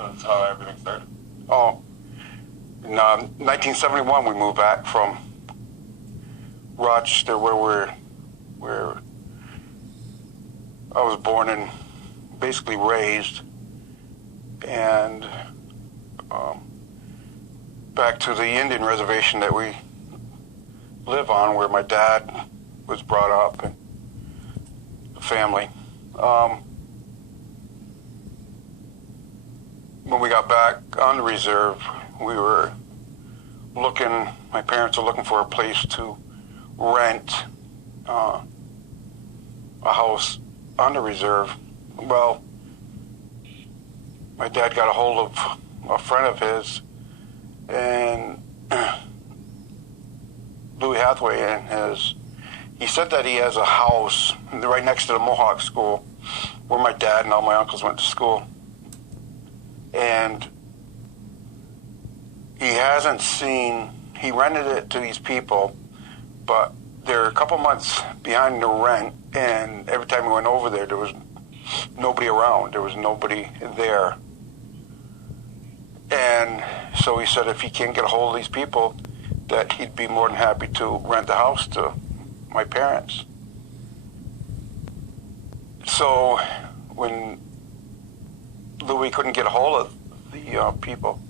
That's how everything started. Oh, in 1971 we moved back from Rochester, where I was born and basically raised, and back to the Indian reservation that we live on, where my dad was brought up and the family. When we got back on the reserve, we were looking, my parents were looking for a place to rent a house on the reserve. Well, my dad got a hold of a friend of his, and Louis Hathaway, and he said that he has a house right next to the Mohawk School where my dad and all my uncles went to school. And he rented it to these people, but they're a couple months behind the rent, and every time we went over there was nobody around. There was nobody there. And so he said if he can't get a hold of these people, that he'd be more than happy to rent the house to my parents. So when Louis couldn't get a hold of the people,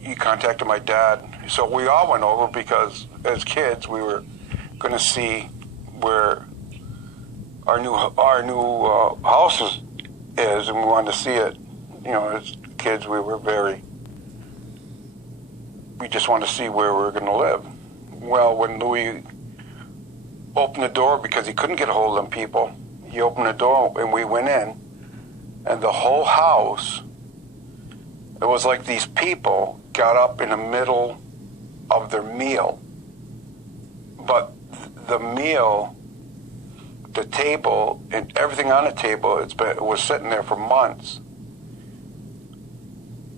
he contacted my dad. So we all went over because as kids we were going to see where our new house is, and we wanted to see it. You know, as kids we just wanted to see where we were going to live. Well, when Louis opened the door, because he couldn't get a hold of them people, he opened the door and we went in, and the whole house, it was like these people got up in the middle of their meal. But the meal, the table, and everything on the table, it was sitting there for months.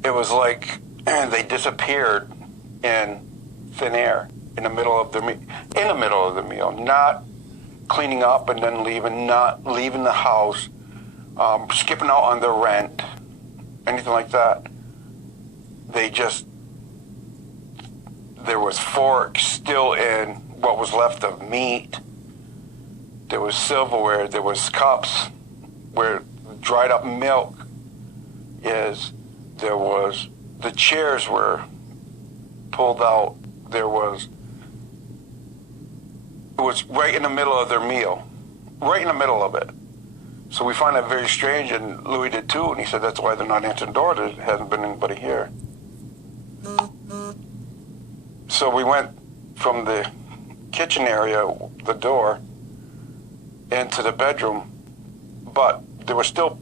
It was like they disappeared in thin air in the middle of the meal, not cleaning up and then leaving, not leaving the house, skipping out on the rent, anything like that. There was forks still in what was left of meat. There was silverware, there was cups where dried up milk is. There was, the chairs were pulled out. It was right in the middle of their meal, right in the middle of it. So we find that very strange, and Louis did too, and he said that's why they're not answering the door. There hasn't been anybody here. So we went from the kitchen area, the door, into the bedroom, but there was still,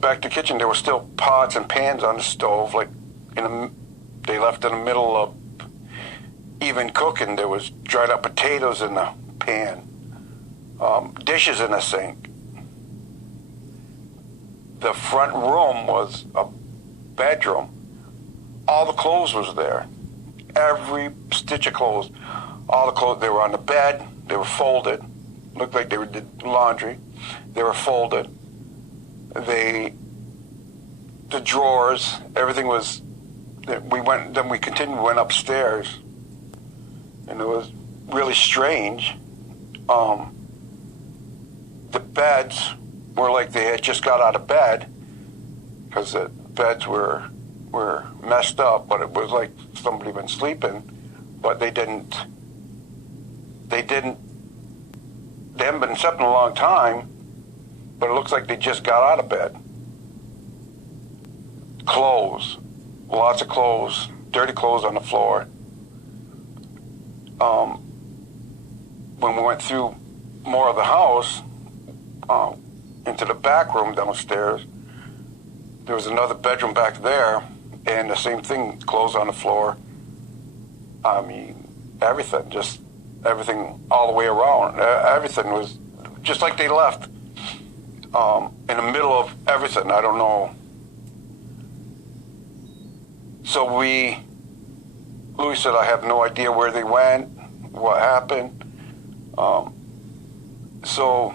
back to the kitchen, there were still pots and pans on the stove, like they left in the middle of even cooking. There was dried up potatoes in the pan, dishes in the sink. The front room was a bedroom. All the clothes was there. Every stitch of clothes. All the clothes, they were on the bed, they were folded. Looked like they did laundry. They were folded. The drawers, everything was, we continued, went upstairs, and it was really strange. The beds were like they had just got out of bed, because the beds were messed up, but it was like somebody been sleeping, but they hadn't been slept in a long time, but it looks like they just got out of bed. Clothes, lots of clothes, dirty clothes on the floor. When we went through more of the house, into the back room downstairs, there was another bedroom back there, and the same thing, clothes on the floor. I mean, everything all the way around. Everything was just like they left, in the middle of everything. I don't know. So Louis said, I have no idea where they went, what happened. So